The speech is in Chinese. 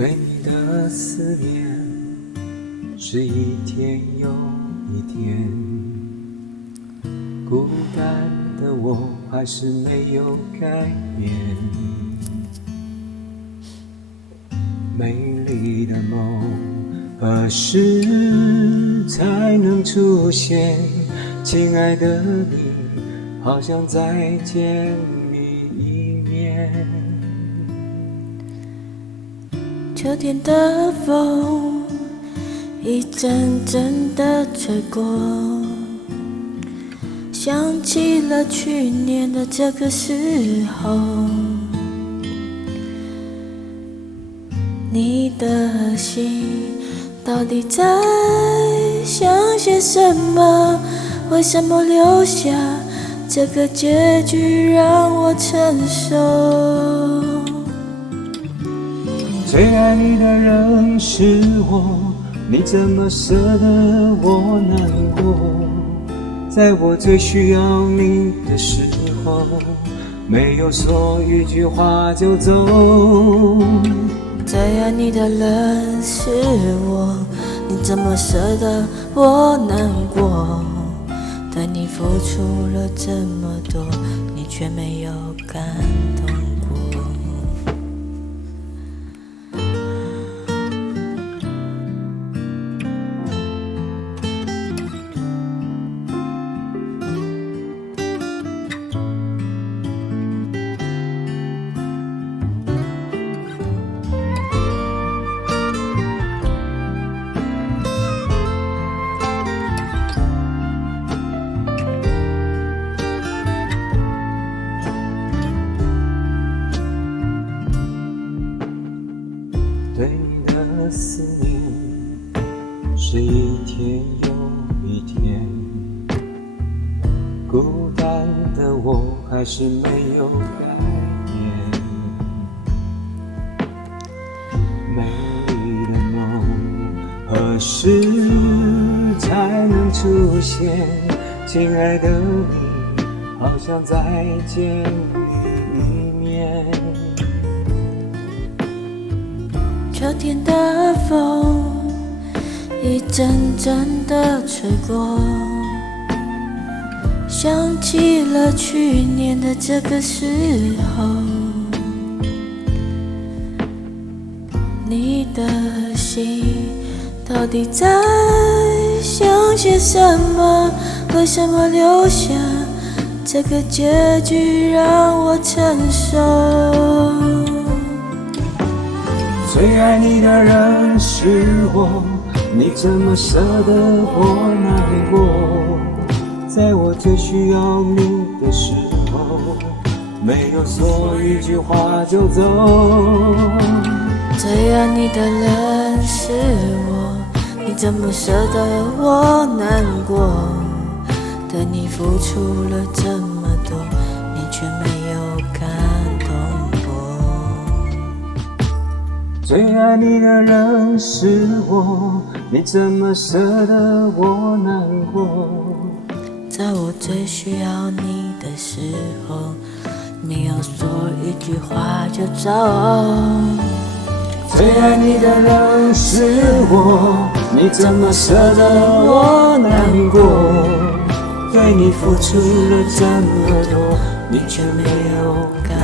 对你的思念是一天又一天，孤单的我还是没有改变，美丽的梦何时才能出现？亲爱的你，好想再见你一面。秋天的风一阵阵的吹过，想起了去年的这个时候，你的心到底在想些什么？为什么留下这个结局让我承受？最爱你的人是我，你怎么舍得我难过？在我最需要你的时候，没有说一句话就走。最爱你的人是我，你怎么舍得我难过？对你付出了这么多，你却没有感动过。对你的思念是一天又一天，孤单的我还是没有改变，美丽的梦何时才能出现？亲爱的你，好想再见你一面。秋天的风一阵阵的吹过，想起了去年的这个时候，你的心到底在想些什么？为什么留下这个结局让我承受？最爱你的人是我，你怎么舍得我难过？在我最需要你的时候，没有说一句话就走。最爱你的人是我，你怎么舍得我难过？对你付出了这么多，你却没有感动过。最爱你的人是我，你怎么舍得我难过？在我最需要你的时候，没有说一句话就走。最爱你的人是我，你怎么舍得我难过？对你付出了这么多，你却没有感